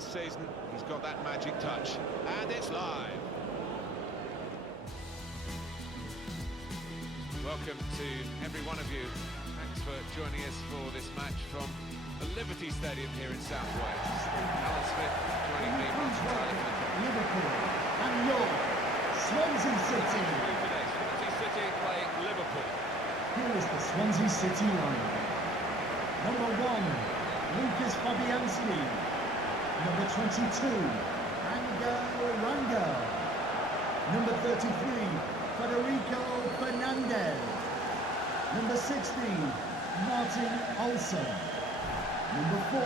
this season, he's got that magic touch. And it's live. Welcome to every one of you. Thanks for joining us for this match from the Liberty Stadium here in South Wales. Alan Smith joining me. Liverpool and York, Swansea City. Swansea City playing Liverpool. Here is the Swansea City lineup. Number 1, Lucas Fabianski. Number 22, Angel Rangel. Number 33, Federico Fernandez. Number 16, Martin Olsen. Number 4,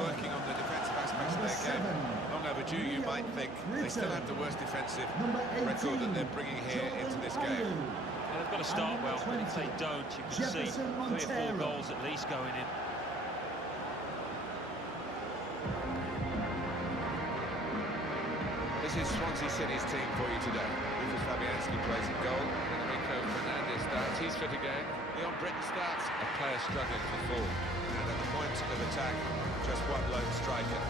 Working on the defensive aspects of their game. Long overdue, you might think. They still have the worst defensive record that they're bringing here into this game. Well, they've got to start well, but if they don't, you can see 3 or 4 goals at least going in. This is Swansea City's team for you today. Lucas Fabianski plays in goal. Federico Fernandez starts. He's fit again. Leon Britton starts. A player struggling for form. And at the point of attack, just one lone striker.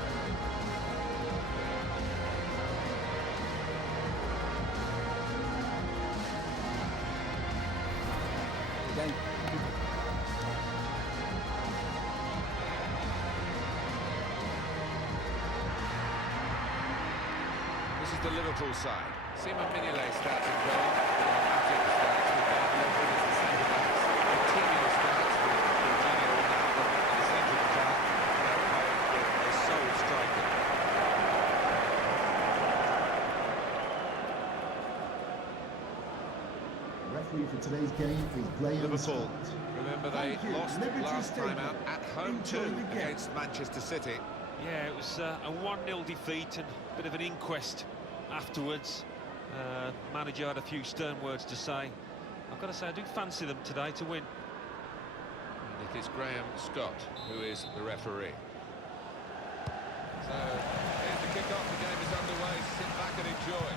This is the Liverpool side. Simon Mignolet starts in goal. Matic starts with Ben Levin as the centre-backs. Coutinho starts with Jorginho Ronaldo in the centre of attack. They're playing with a sole striker. The referee for today's game is Graham Liverpool. Scott. Remember, they lost last time out at home too against Manchester City. Yeah, it was a 1-0 defeat and a bit of an inquest afterwards. Manager had a few stern words to say. I've got to say, I do fancy them today to win. And it is Graham Scott who is the referee. So, here's the kick-off. The game is underway. Sit back and enjoy.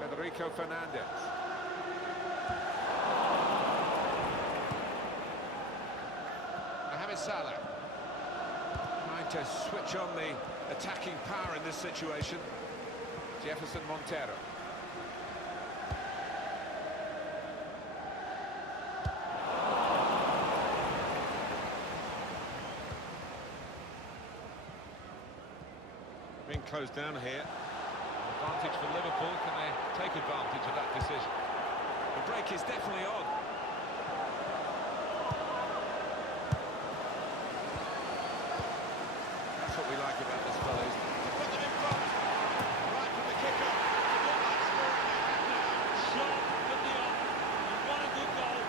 Federico Fernandez. Mohamed Salah. Trying to switch on the attacking power in this situation. Jefferson Montero. Being closed down here. Advantage for Liverpool. Can they take advantage of that decision? The break is definitely on. That's what we like about this, fellas. They've got them in front. Right from the kick-off. It looked like scoring now. Shot from the off. And what a good goal.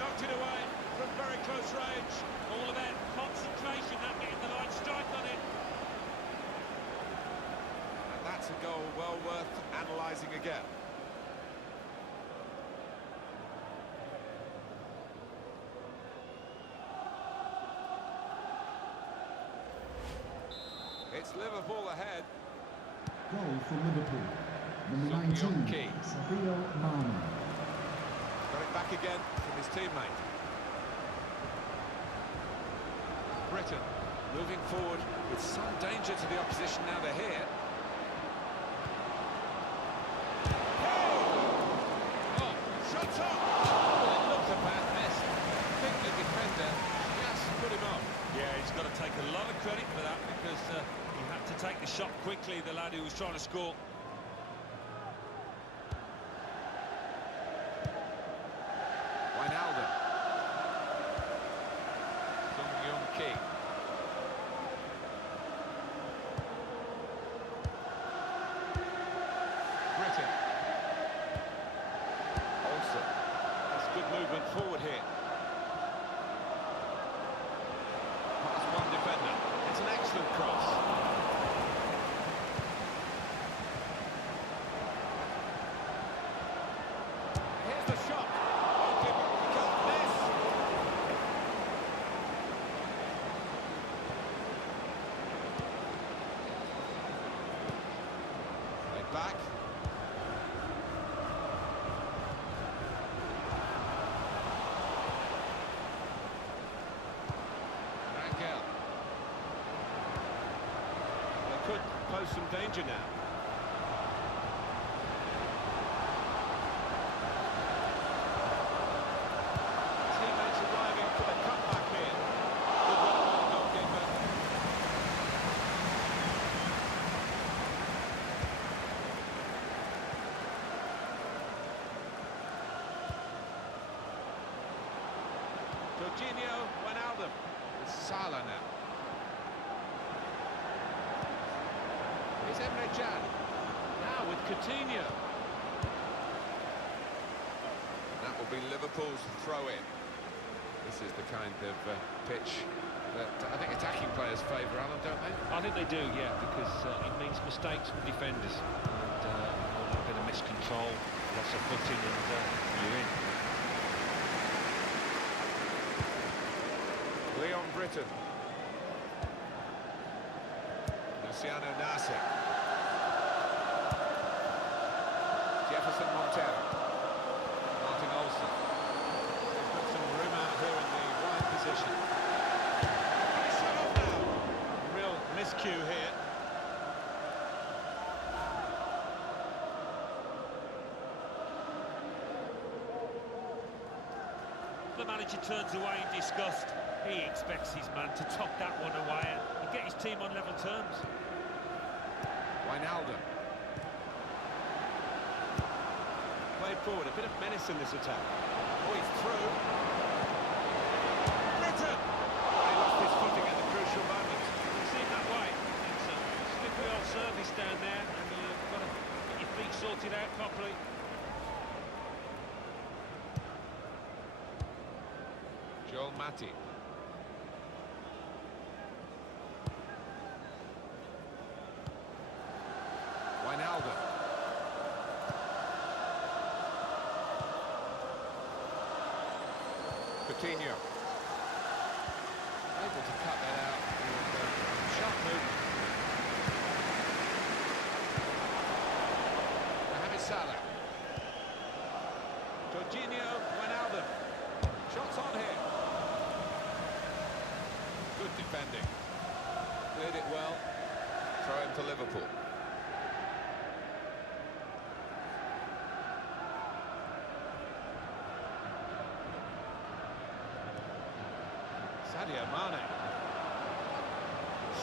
Knocked it away from very close range. All about concentration, that getting the line strike on it. And that's a goal well worth analysing again. It's Liverpool ahead. Goal for Liverpool. Number 19, Sadio Mane. Got it back again from his teammate. Britain moving forward with some danger to the opposition now they're here. Oh, shot up! Well, it looked a bad miss. I think the defender just put him off. Yeah, he's got to take a lot of credit for that because he had to take the shot quickly, the lad who was trying to score. Wijnaldum. Sung-Yong-Ki. Britain. Olsen. That's good movement forward here. Past one defender. It's an excellent cross. back. Rangel. They could pose some danger now. Teammates arriving for the cutback here. Good work by the goalkeeper. Jorginho Wijnaldum. It's Salah now. Here's Emre Can. Now with Coutinho. That will be Liverpool's throw-in. This is the kind of pitch that I think attacking players favour, Alan, don't they? I think they do, yeah, because it means mistakes from defenders and a little bit of miscontrol, loss of footing, and you're in. Leon Britton. Luciano Nasser. Jefferson Montero. Martin Olsen. They've got some room out here in the wide position. He's set up now. Real miscue here. The manager turns away in disgust. He expects his man to top that one away and get his team on level terms. Wijnaldum. Played forward, a bit of menace in this attack. Oh, he's through. Britton! He lost his footing at the crucial moment. It seemed that way. It's a slippery old service down there, and you've got to get your feet sorted out properly. Joel Matip. Wijnaldum. Coutinho. Able to cut that out with sharp movement. Mohamed Salah. Jorginho Wijnaldum. Shots on here. Good defending. Cleared it well. Throw him to Liverpool. Sadio Mane.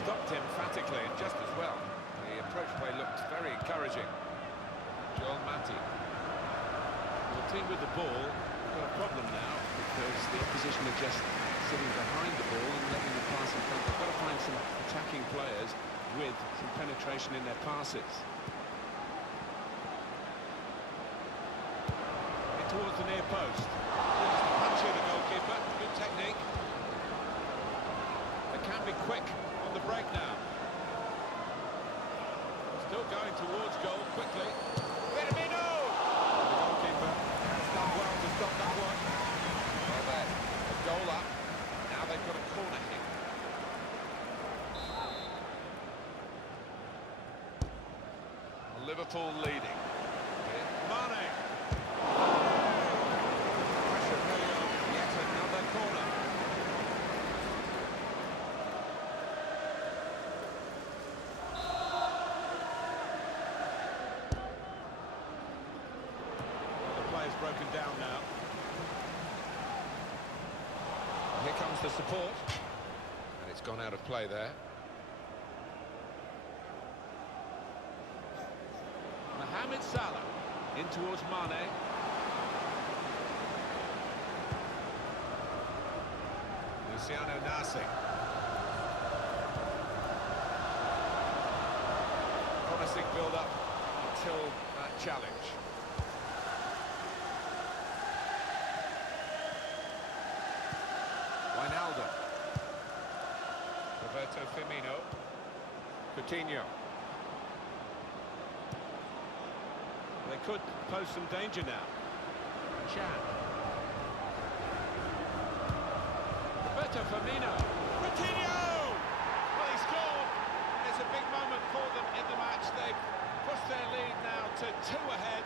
Stopped emphatically and just as well. The approach play looked very encouraging. Joel Matip. The team with the ball have got a problem now because the opposition are just sitting behind the ball and letting the pass in front. They've got to find some attacking players with some penetration in their passes. In towards the near post. There's the punch here, the goalkeeper. Good technique. They can be quick on the break now. Still going towards goal quickly. Firmino! The goalkeeper has done well to stop that one. Well there, a goal up. Now they've got a corner here. Liverpool leading. Mane. Pressure really on. Yet another corner. Well, the play's broken down now. Here comes the support. And it's gone out of play there. Mohamed Salah in towards Mane. Luciano Nasser. Promising build-up until that challenge. Wijnaldum. Roberto Firmino. Coutinho. They could pose some danger now. Can. Roberto Firmino. Coutinho! Well, he scored. And it's a big moment for them in the match. They've push their lead now to 2 ahead.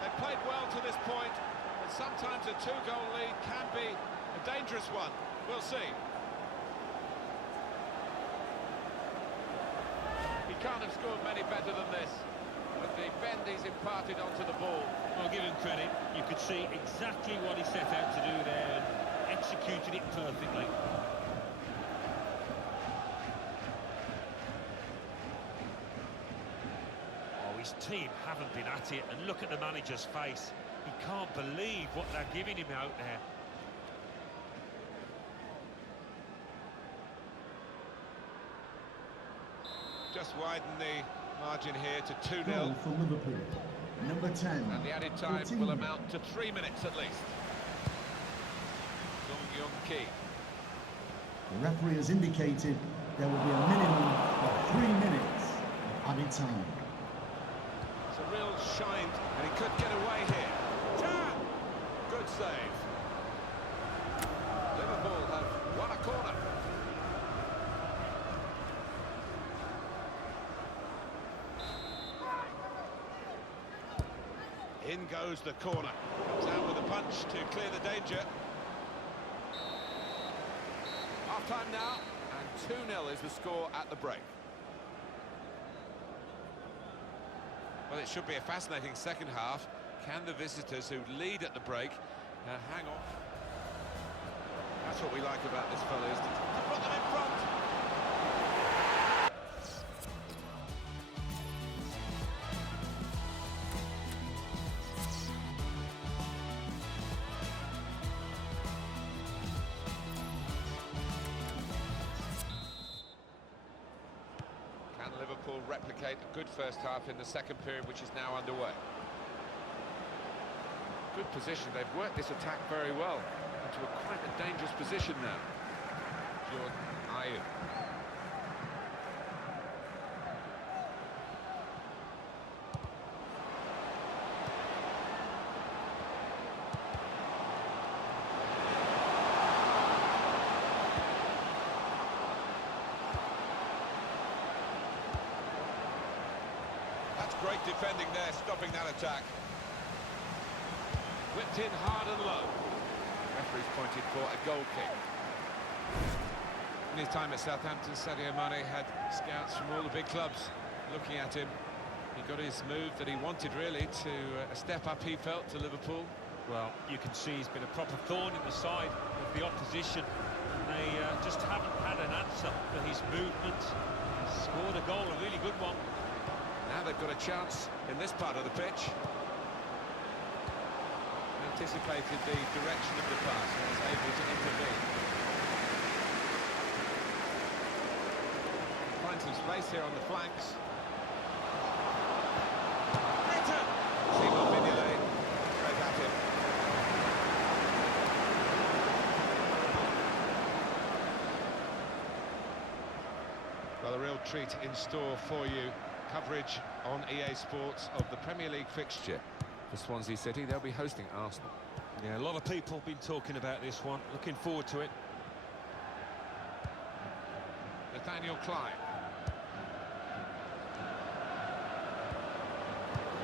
They've played well to this point, but sometimes a 2-goal lead can be a dangerous one. We'll see. He can't have scored many better than this, but the bend he's imparted onto the ball. I'll give him credit. You could see exactly what he set out to do there and executed it perfectly. Oh, his team haven't been at it, and look at the manager's face. He can't believe what they're giving him out there. Just widen the margin here to 2-0. Goal for Liverpool. Number 10. And the added time will amount to 3 minutes at least. Ki. The referee has indicated there will be a minimum of 3 minutes of added time. It's a real shine, and he could get away here. Good save. Liverpool have won a corner. In goes the corner. Comes out with a punch to clear the danger. Half-time now, and 2-0 is the score at the break. Well, it should be a fascinating second half. Can the visitors who lead at the break hang on? That's what we like about this fella, is to put them in front. Can Liverpool replicate a good first half in the second period, which is now underway? Good position. They've worked this attack very well into quite a dangerous position now. Jordan Ayew. That's great defending there, stopping that attack. Whipped in hard and low. Referee's pointed for a goal kick. In his time at Southampton, Sadio Mane had scouts from all the big clubs looking at him. He got his move that he wanted, really, to a step up, he felt, to Liverpool. Well, you can see he's been a proper thorn in the side of the opposition. They just haven't had an answer for his movement. He's scored a goal, a really good one. Now they've got a chance in this part of the pitch. Anticipated the direction of the pass and was able to intervene. Find some space here on the flanks. Britain! Simon Mignolet straight at him. Well, a real treat in store for you. Coverage on EA Sports of the Premier League fixture. For Swansea City, they'll be hosting Arsenal. Yeah, a lot of people have been talking about this one. Looking forward to it. Nathaniel Klein.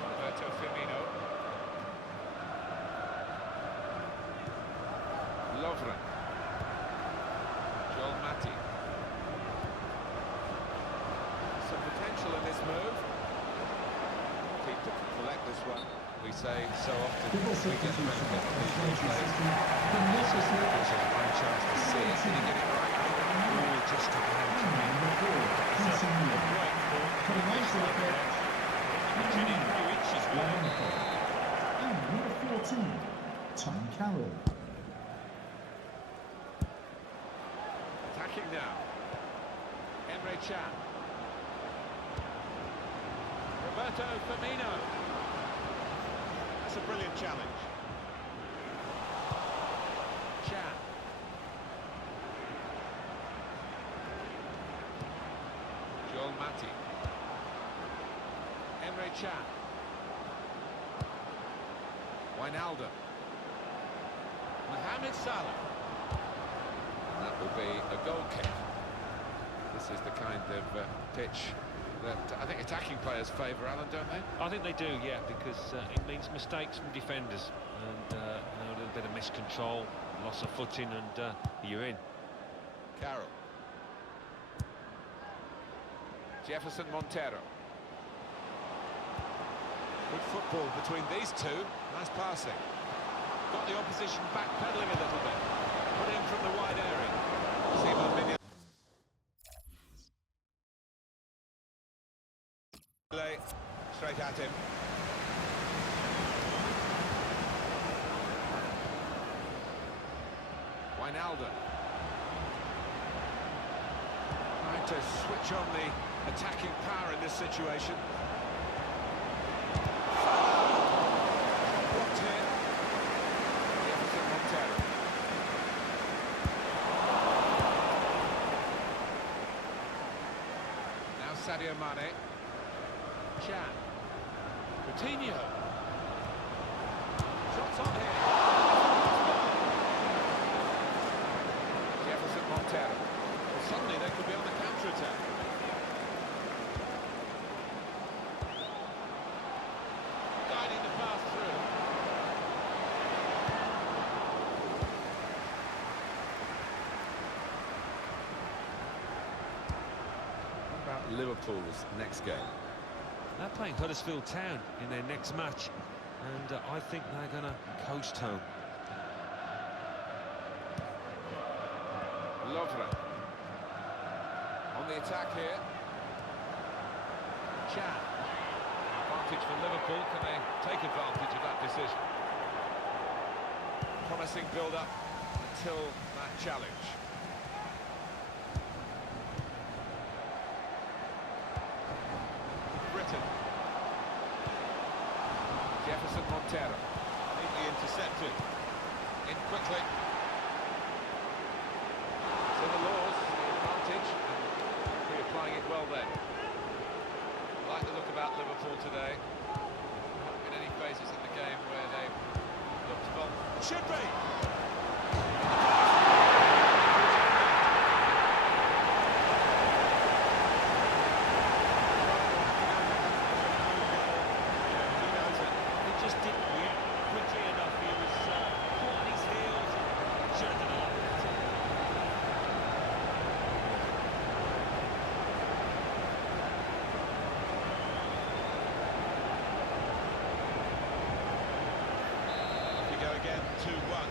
Roberto Firmino. Lovren. Joel Matip. Some potential in this move. Keeper to collect this one. We say so often we get the benefit of these players. This is a fine chance to see it. Did he get it right? Oh, just about. Number 4, Casemiro. Coming onto the pitch. Imagine in 2 inches, really. And number 14, Tom Carroll. Attacking now. Emre Can. Roberto Firmino. That's a brilliant challenge. Can. Joel Matip. Emre Can. Wijnaldum. Mohamed Salah. And that will be a goal kick. This is the kind of pitch that I think attacking players favour, Alan, don't they? I think they do, yeah, because it means mistakes from defenders and you know, a little bit of miscontrol, loss of footing, and you're in. Carroll. Jefferson Montero. Good football between these two. Nice passing. Got the opposition backpedaling a little bit. Put in from the wide area. Simon Mignolet. Straight at him. Wijnaldum. Trying to switch on the attacking power in this situation. Blocked here. Jefferson Montero. Now Sadio Mane. Chan. Coutinho. Shots on here. Jefferson Montero. Well, suddenly they could be on the counter-attack. Guiding the pass through. What about Liverpool's next game? They're playing Huddersfield Town in their next match, and I think they're going to coast home. Lovren. On the attack here. Chan. Advantage for Liverpool. Can they take advantage of that decision? Promising build-up until that challenge. Britain. Jefferson Montero. Neatly intercepted. In quickly. So the Laws, the advantage, and reapplying it well then. I like the look about Liverpool today. Haven't been any phases in the game where they've looked vulnerable. Should be. He just didn't react quickly enough. He was caught on his heels and should have done a lot better. We go again, 2-1.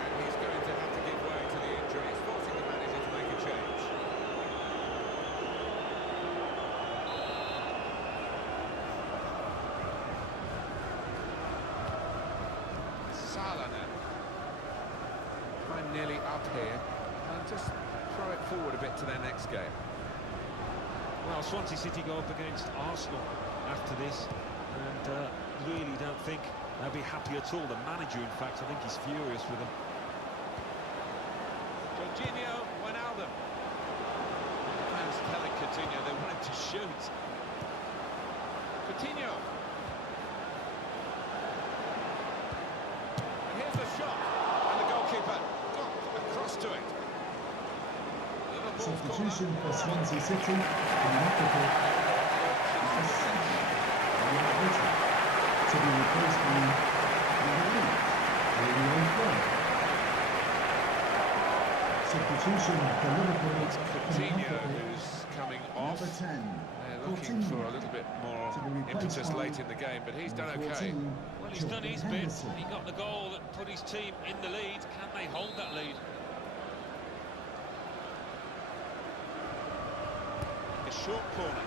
And he's going to have to give way to the injury. It's forcing the manager to make a change. Salah now. I'm nearly up here. And just throw it forward a bit to their next game. Well, Swansea City go up against Arsenal after this, and really don't think they'll be happy at all. The manager, in fact, I think he's furious with them. Jorginho, Wijnaldum. Fans telling Coutinho they wanted to shoot. Coutinho. Substitution for Swansea City in Liverpool is Fecha to be replaced by number 8, William Fred. Substitution for Liverpool It's Coutinho who's coming off. number 10. They're looking for a little bit more to be replaced impetus by late in the game, but he's done number okay. 14, Well, he's done his bit. Henderson. He got the goal that put his team in the lead. Can they hold that lead? A short corner.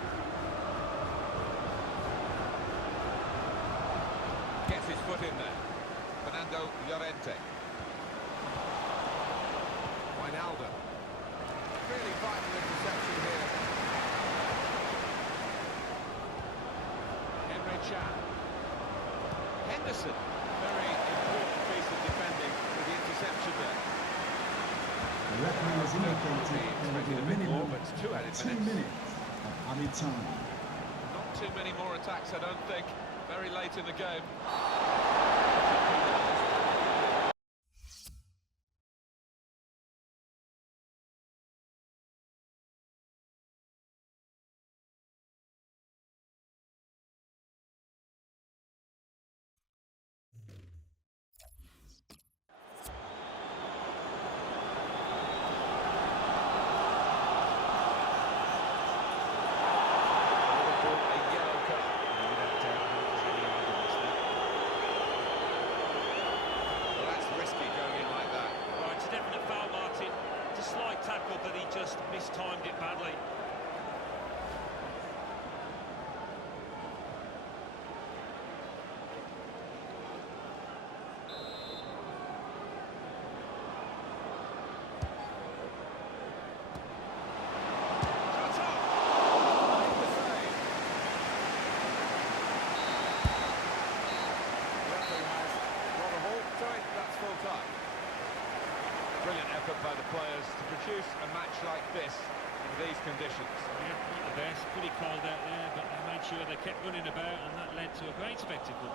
Gets his foot in there. Fernando Llorente. Wijnaldum. Really vital interception here. Fecha. Henderson. Very important piece of defending with the interception there. The referee has indicated there will be a minimum but it's 2 added of 2 minutes. minutes of added time. Not too many more attacks, I don't think. Very late in the game. Liverpool, a yellow card. Well, that's risky going in like that. Right, it's a definite foul, Martin. It's a slight tackle, but he just mistimed it badly. Shot on! Made the save. Referee has got a halt to it. That's full time. Brilliant effort by the players to produce a match like this in these conditions. Yeah, not the best. Pretty cold out there, but they made sure they kept running about, and that led to a great spectacle.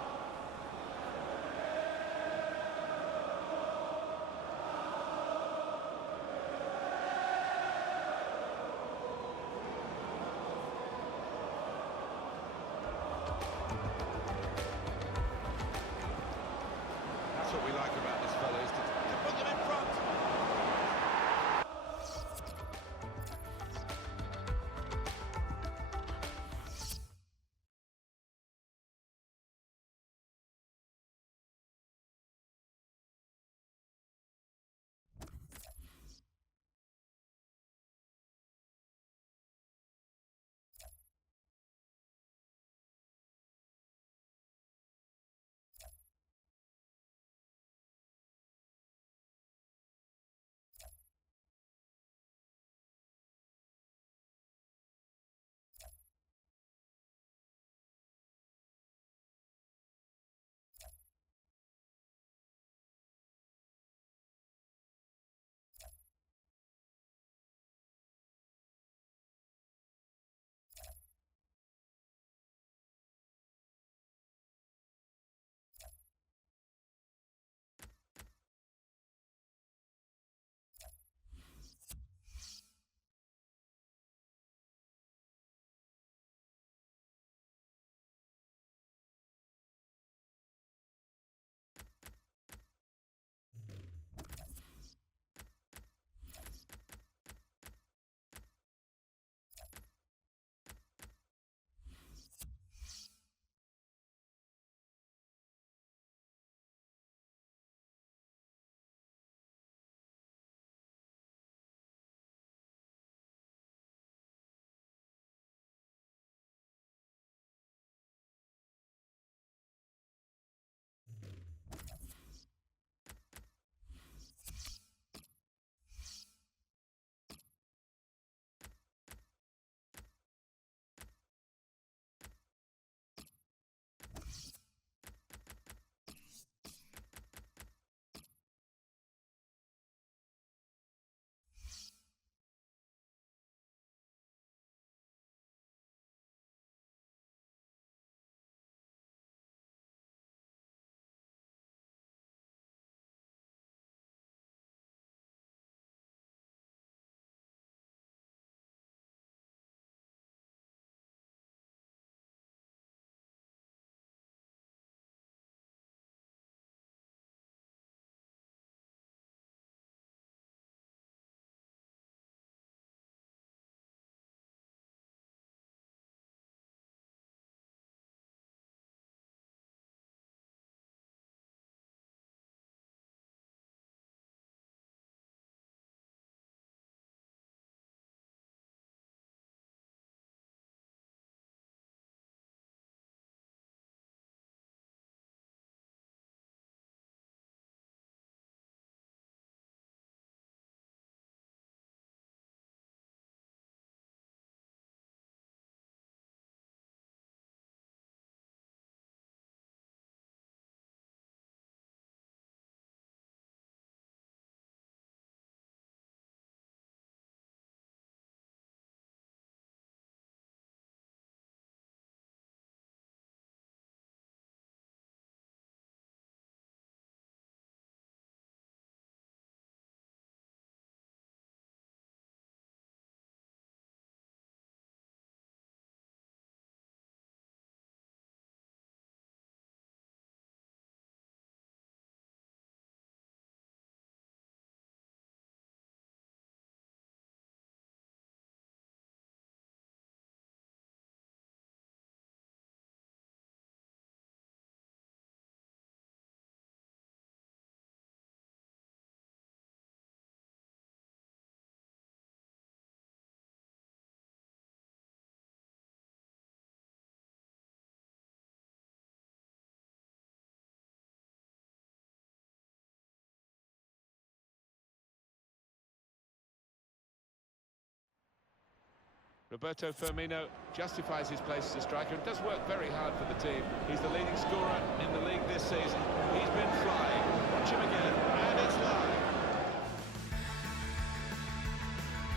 Roberto Firmino justifies his place as a striker and does work very hard for the team. He's the leading scorer in the league this season. He's been flying. Watch him again, and it's live.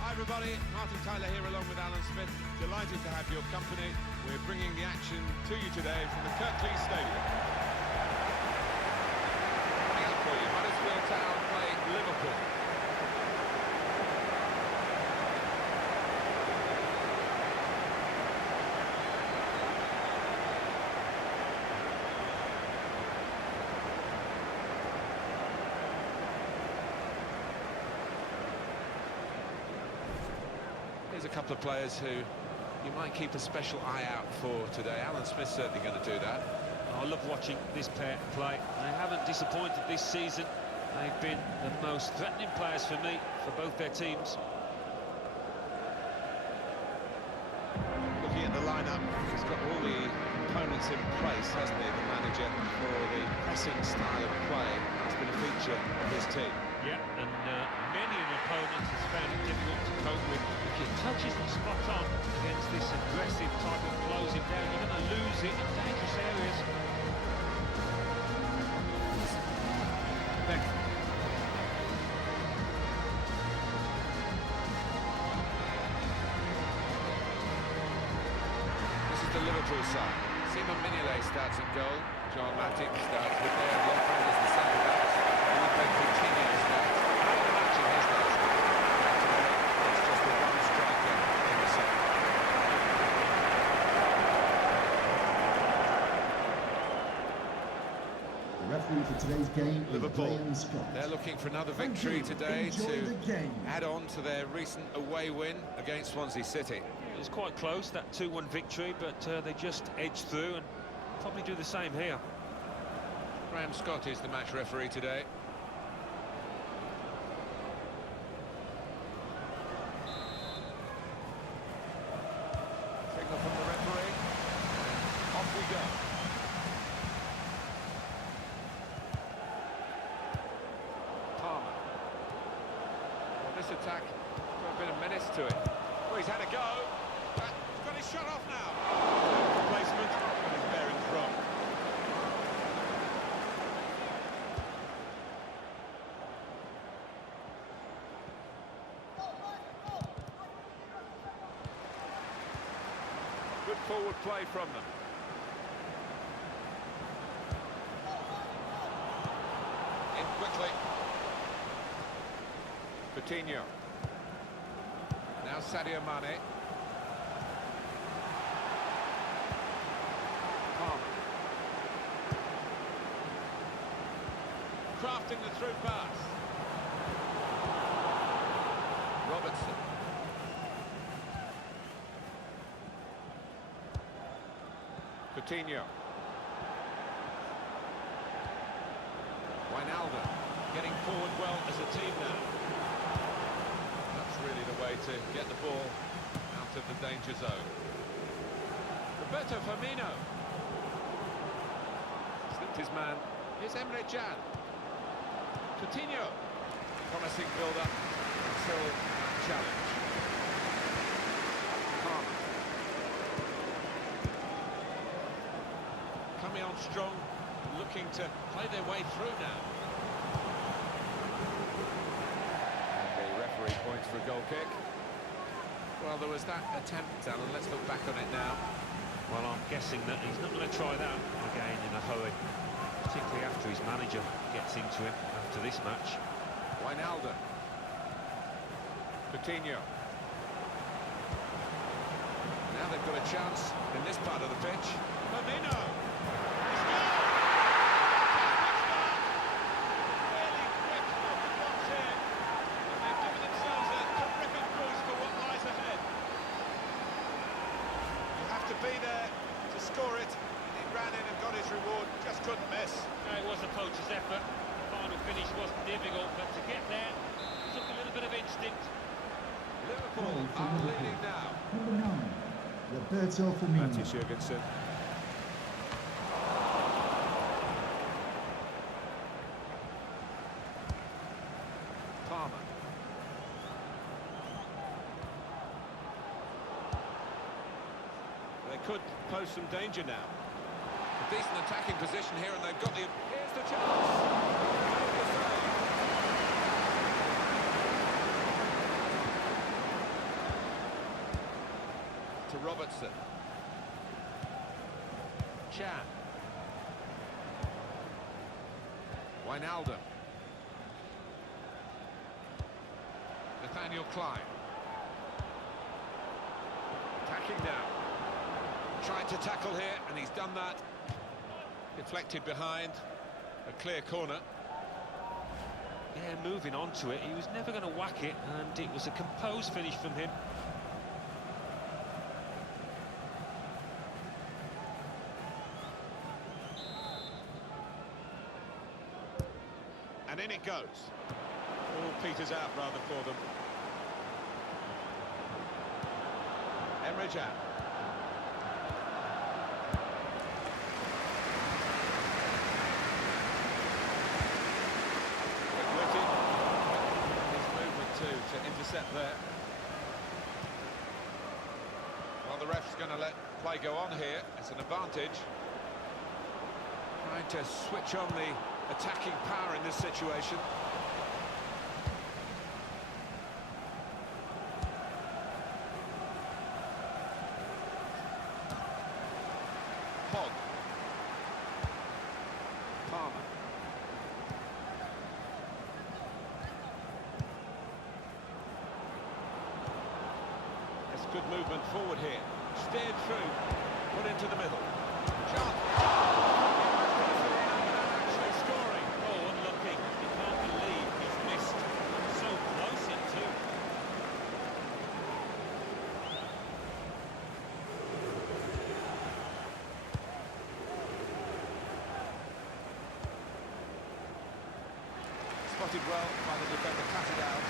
Hi everybody, Martin Tyler here along with Alan Smith. Delighted to have your company. We're bringing the action to you today from the Kirklees Stadium. Coming up for you, Huddersfield Town playing Liverpool. Here's a couple of players who you might keep a special eye out for today. Alan Smith's certainly going to do that. I love watching this pair play. They haven't disappointed this season. They've been the most threatening players for me, for both their teams. Looking at the lineup, he's got all the components in place, hasn't he, the manager, for the pressing style of play. That's been a feature of his team. Yeah, and many an opponent has found it difficult to cope with. If your touch isn't spot on against this aggressive type of closing down, you're going to lose it in dangerous areas. Fecha. This is the Liverpool side. Simon Mignolet starts in goal. Joel Matip starts with their Lovren as the centre backs. Coutinho starts. Matching his last goal. It's just the one striker in the side. The referee for today's game is Liverpool. Graham Scott. They're looking for another Thank victory you. today Enjoy to the game. add on to their recent away win against Swansea City. It was quite close, that 2-1 victory, but they just edged through and probably do the same here. Graham Scott is the match referee today. Signal from the referee. Off we go. Palmer. Well, this attack got a bit of menace to it. Oh, he's had a go. He's got his shot off now. Placement, and he's bearing from. Good forward play from them. In quickly. Coutinho. Now Sadio Mane. Palmer. Crafting the through pass. Robertson. Coutinho. Wijnaldum. Getting forward well as a team now. That's really the way to get the ball out of the danger zone. Roberto Firmino. Slipped his man. Here's Emre Can. Coutinho. Promising build-up until that challenge. Palmer. Coming on strong, looking to play their way through now. And the referee points for a goal kick. Well, there was that attempt, Alan. Let's look back on it now. Well, I'm guessing that he's not going to try that again in a hurry, particularly after his manager gets into him after this match. Wijnaldum. Coutinho. Now they've got a chance in this part of the pitch. Firmino. He's gone! Really quick off the box here. And they've given themselves a terrific boost for what lies ahead. You have to be there to score it. He ran in and got his reward, just couldn't miss. No, it was a poacher's effort. The final finish wasn't difficult, but to get there took a little bit of instinct. Liverpool Goal for are Liverpool. leading now. Number 9, Roberto Firmino. Jurgensen. Palmer. could pose some danger now. A decent attacking position here, and they've got the... Here's the chance! To Robertson. Chan. Wijnaldum. Nathaniel Klein. Attacking now. Trying to tackle here, and he's done that. Deflected behind. A clear corner. Yeah, moving on to it. He was never going to whack it, and it was a composed finish from him. And in it goes. All peters out rather for them. Emre Can. Quick-witted. His movement too to intercept there. Well, the ref's going to let play go on here. It's an advantage. Trying to switch on the attacking power in this situation. Hogg. Palmer. That's good movement forward here. Steered through, put into the middle. John. Actually scoring. Oh, unlucky. You can't believe he's missed. So close it too. Spotted well by the defender, cut it out.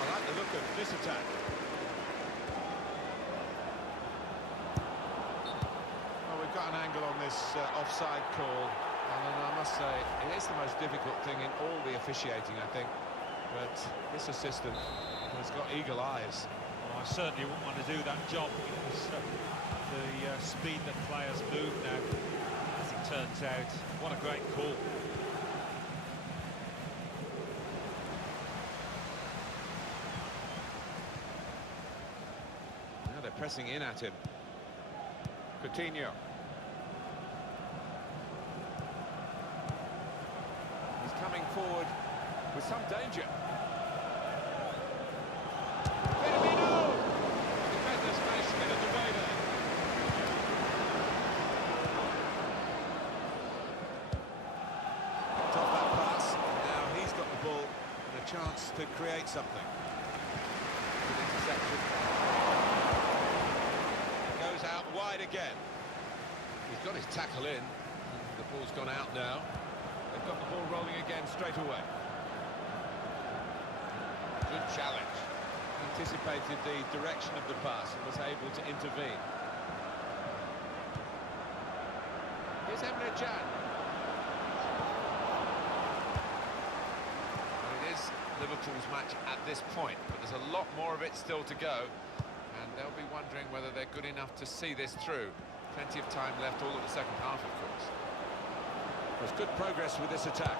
I like the look of this attack. Well, we've got an angle on this offside call, and I must say, it is the most difficult thing in all the officiating, I think. But this assistant has got eagle eyes. Well, I certainly wouldn't want to do that job because the speed that players move now, as it turns out. What a great call. Now they're pressing in at him. Coutinho. He's coming forward with some danger. Firmino! Defenders managed to get it away there. Top that pass. Now he's got the ball and a chance to create something. Good interception. Goes out wide again. He's got his tackle in. And the ball's gone out now. They've got the ball rolling again straight away. Good challenge. Anticipated the direction of the pass and was able to intervene. Here's Emre Can. Well, it is Liverpool's match at this point, but there's a lot more of it still to go. And they'll be wondering whether they're good enough to see this through. Plenty of time left, all of the second half, of course. There's good progress with this attack.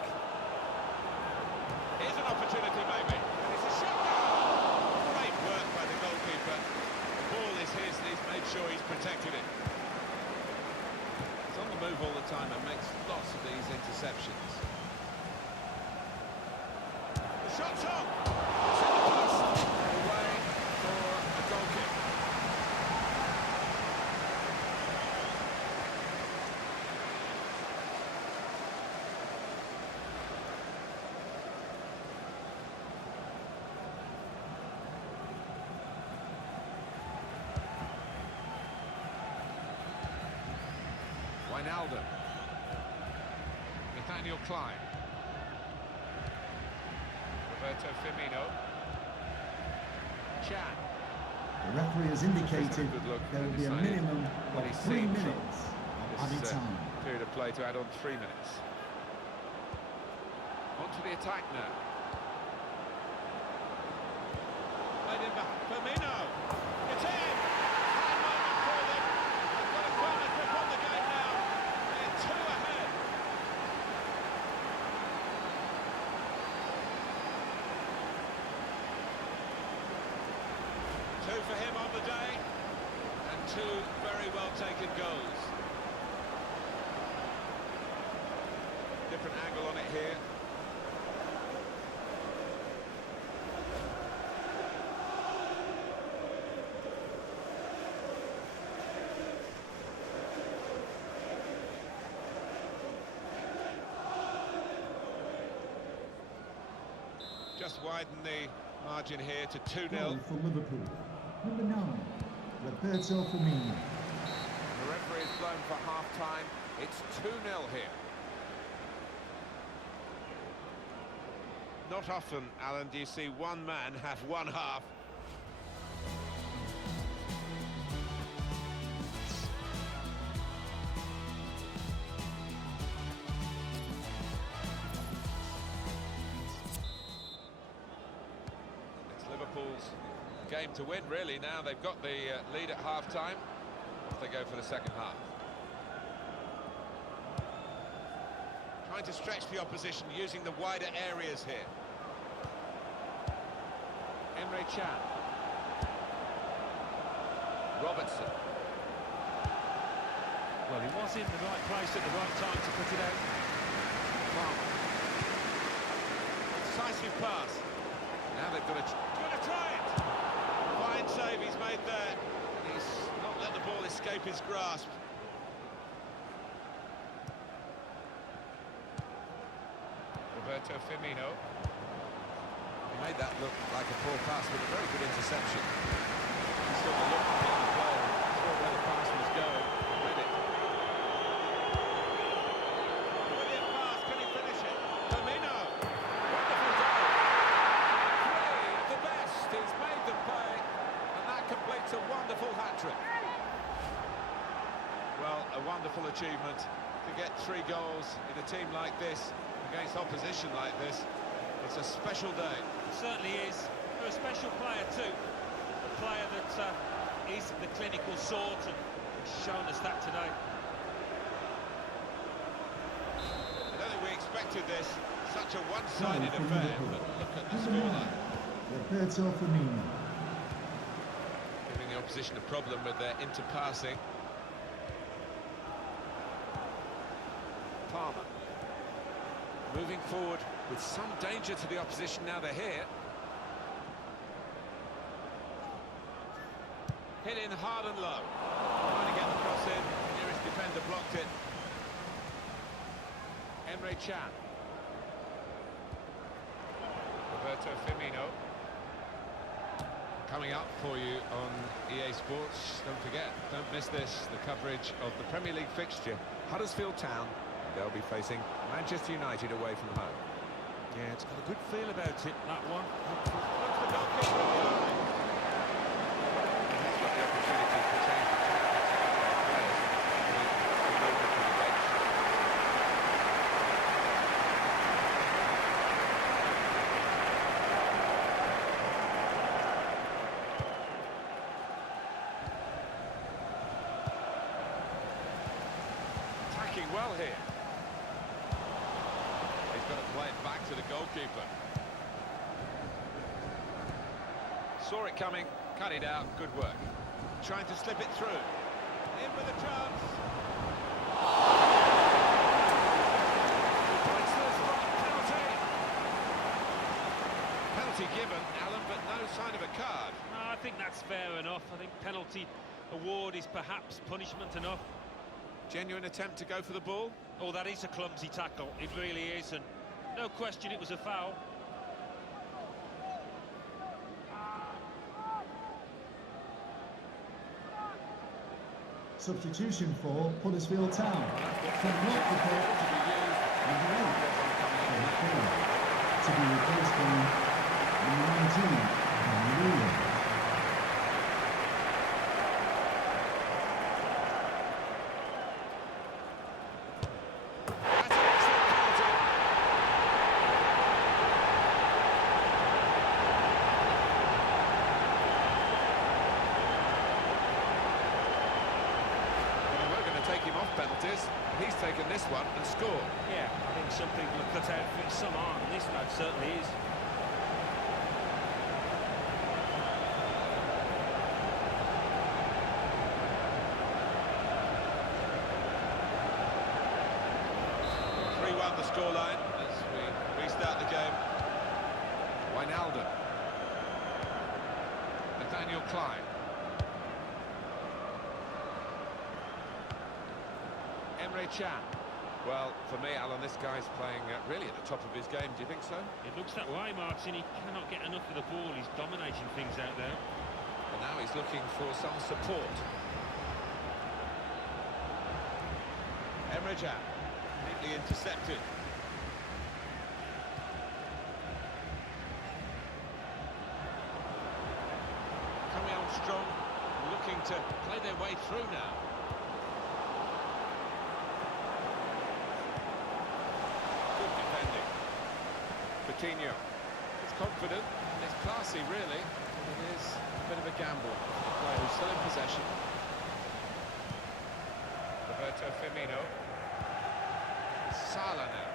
Here's an opportunity, maybe. And it's a shot now! Great work by the goalkeeper. The ball is his, and he's made sure he's protected it. He's on the move all the time and makes lots of these interceptions. The shot's on! It's in the post. Away for a goal kick. Wijnaldum. Nathaniel Klein. Roberto Firmino. Chan. The referee has indicated Good look there will and be a decided minimum when he of 3 seems minutes of added this time. period of play to add on 3 minutes. On to the attack now. Played in back. Firmino. It's in! the day, and two very well taken goals. Different angle on it here. Just widen the margin here to 2-0. Goal for Liverpool. Number 9, Roberto Firmino. The referee is blown for half-time. It's 2-0 here. Not often, Alan, do you see one man have one half. It's Liverpool's game to win, really. Now they've got the lead at half-time. They go for the second half. Trying to stretch the opposition using the wider areas here. Emre Can. Robertson. Well, he was in the right place at the right time to put it out. Palmer. Decisive pass. Now they've got to try it. Fine save he's made there. He's not let the ball escape his grasp. Roberto Firmino. He made that look like a poor pass with a very good interception. He's got the look of the player. Saw where the pass was going. Read it. Brilliant pass. Can he finish it? Firmino. Wonderful goal. Three of the best. He's made them play, and that completes a wonderful hat-trick. Well, a wonderful achievement to get 3 goals in a team like this, against opposition like this. It's a special day. It certainly is. For a special player too. A player that is the clinical sort and shown us that today. I don't think we expected this. Such a one-sided Goal for affair, Liverpool. but look at the Number 9, scoreline. Roberto Firmino. Giving the opposition a problem with their interpassing. Palmer. Moving forward with some danger to the opposition now they're here. Hit in hard and low. Trying to get the cross in. Nearest defender blocked it. Emre Can. Roberto Firmino. Coming up for you on EA Sports, don't forget, don't miss this, the coverage of the Premier League fixture. Huddersfield Town. They'll be facing Manchester United away from home. Yeah, it's got a good feel about it, that one. Looks the goalkeeper on the line. He's got the opportunity to change the tactics of their players to move them to the bench. Attacking well here. He's got to play it back to the goalkeeper. Saw it coming, cut it out, good work. Trying to slip it through. In with a chance. Points to the spot, penalty. Penalty given, Alan, but no sign of a card. No, I think that's fair enough. I think penalty award is perhaps punishment enough. Genuine attempt to go for the ball. Oh, that is a clumsy tackle. It really is, and no question it was a foul. Substitution for Huddersfield Town. From Watford, number 8, to be replaced by number 19, Danny Williams. That's an excellent penalty. Well, we're going to take him off penalties. He's taken this one and scored. Yeah, I think some people are cut out for it, some aren't, and this lad certainly is. scoreline as we restart the game. Wijnaldum. Nathaniel Klein. Emre Can. Well, for me, Alan, this guy's playing really at the top of his game. Do you think so? It looks that way, Martin. He cannot get enough of the ball. He's dominating things out there. And now he's looking for some support. Emre Can, neatly intercepted. Coming on strong, looking to play their way through now. Good defending. Coutinho. It's confident, it's classy really, but it is a bit of a gamble. The player who's still in possession. Roberto Firmino. Salah now.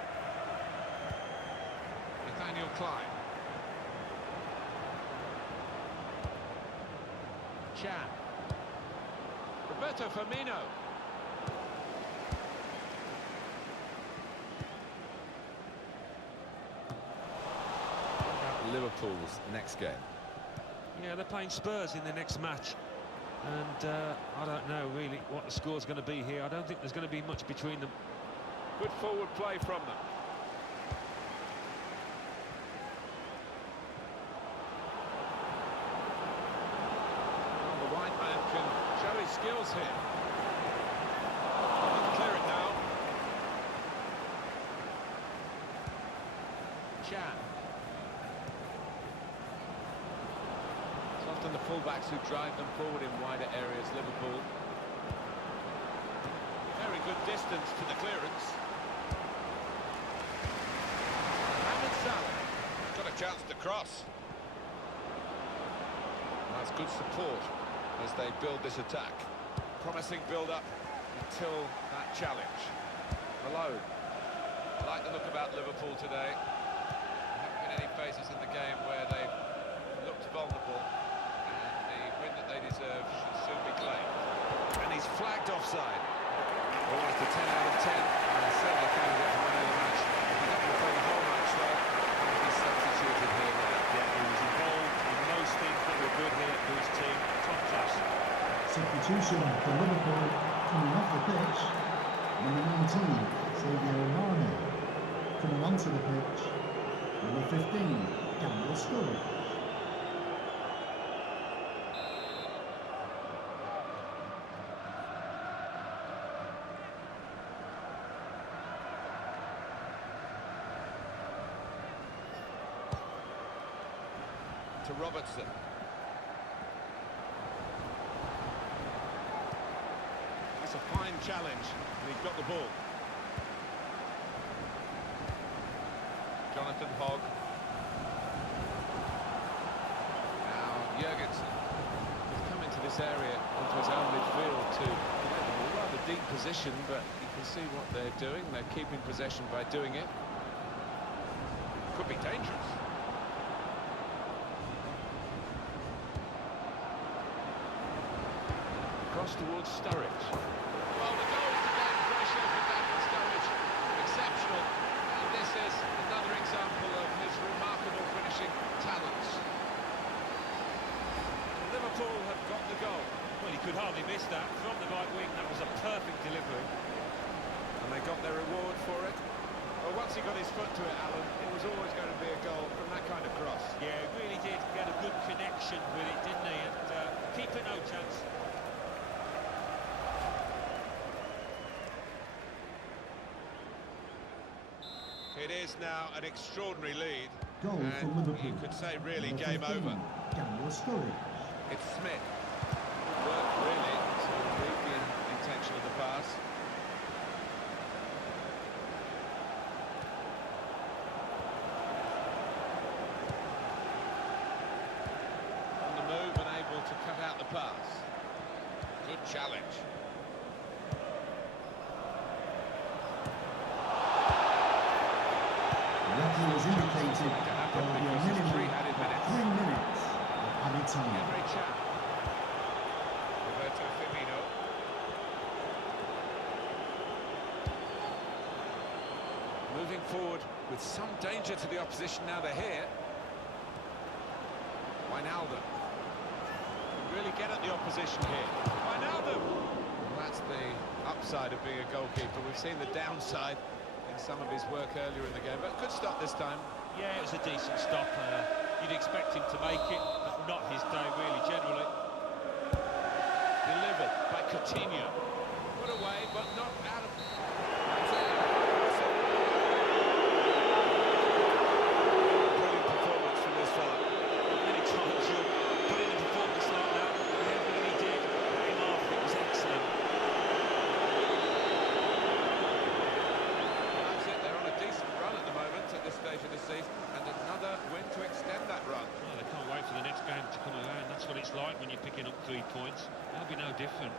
Nathaniel Klein. Can. Roberto Firmino. Liverpool's next game. Yeah, they're playing Spurs in the next match. And I don't know really what the score's going to be here. I don't think there's going to be much between them. Good forward play from them. Well, the wide man can show his skills here. He can clear it now. Can. It's often the fullbacks who drive them forward in wider areas, Liverpool. Very good distance to the clearance. Mohamed Salah. Got a chance to cross. That's good support as they build this attack. Promising build-up until that challenge. Malone. I like the look about Liverpool today. There haven't been any phases in the game where they've looked vulnerable, and the win that they deserve should soon be claimed. And he's flagged offside. Almost a 10 out of 10, and certainly can get to win the match. He's not going to play the whole match though, and he's substituted here now. Yeah, he was involved in most things that were good here for his team. Top class. Substitution for Liverpool coming off the pitch. Number 19, Sadio Mane. Coming onto the pitch, number 15, Gabriel Scully. To Robertson. It's a fine challenge, and he's got the ball. Jonathan Hogg. Now Jurgensen. He's come into this area, onto his own midfield to get them a rather deep position, but you can see what they're doing. They're keeping possession by doing it. Could be dangerous. Cross towards Sturridge. Well, the goal is to gain pressure for Daniel Sturridge. Exceptional. And this is another example of his remarkable finishing talents. Liverpool have got the goal. Well, he could hardly miss that. From the right wing, that was a perfect delivery. And they got their reward for it. Well, once he got his foot to it, Alan, it was always going to be a goal from that kind of cross. Yeah, he really did get a good connection with it, didn't he? And keeper no chance. It is now an extraordinary lead. Goal for And Liverpool. you could say really Number game 15, over. Gabriel Scully. It's Smith. Work, really, to read the intention of the pass. On the move and able to cut out the pass. Good challenge. The referee has indicated there will be a minimum of 3 minutes of added time. Emre Can. Roberto Firmino. Moving forward with some danger to the opposition now they're here. Wijnaldum. Really get at the opposition here. Wijnaldum! Well, that's the upside of being a goalkeeper. We've seen the downside in some of his work earlier in the game, but good stop this time. Yeah, it was a decent stop. You'd expect him to make it, but not his day really, generally. Delivered by Coutinho. Put away, but not out of... Brilliant performance from this fella. Many times you'll put in a performance like that, and everything he did came off. It was excellent. That's it, they're on a decent run at the moment at this stage of the season, and another win to extend that run. Well, they can't wait for the next game to come around. That's what it's like when you're picking up 3 points. That'll be no different.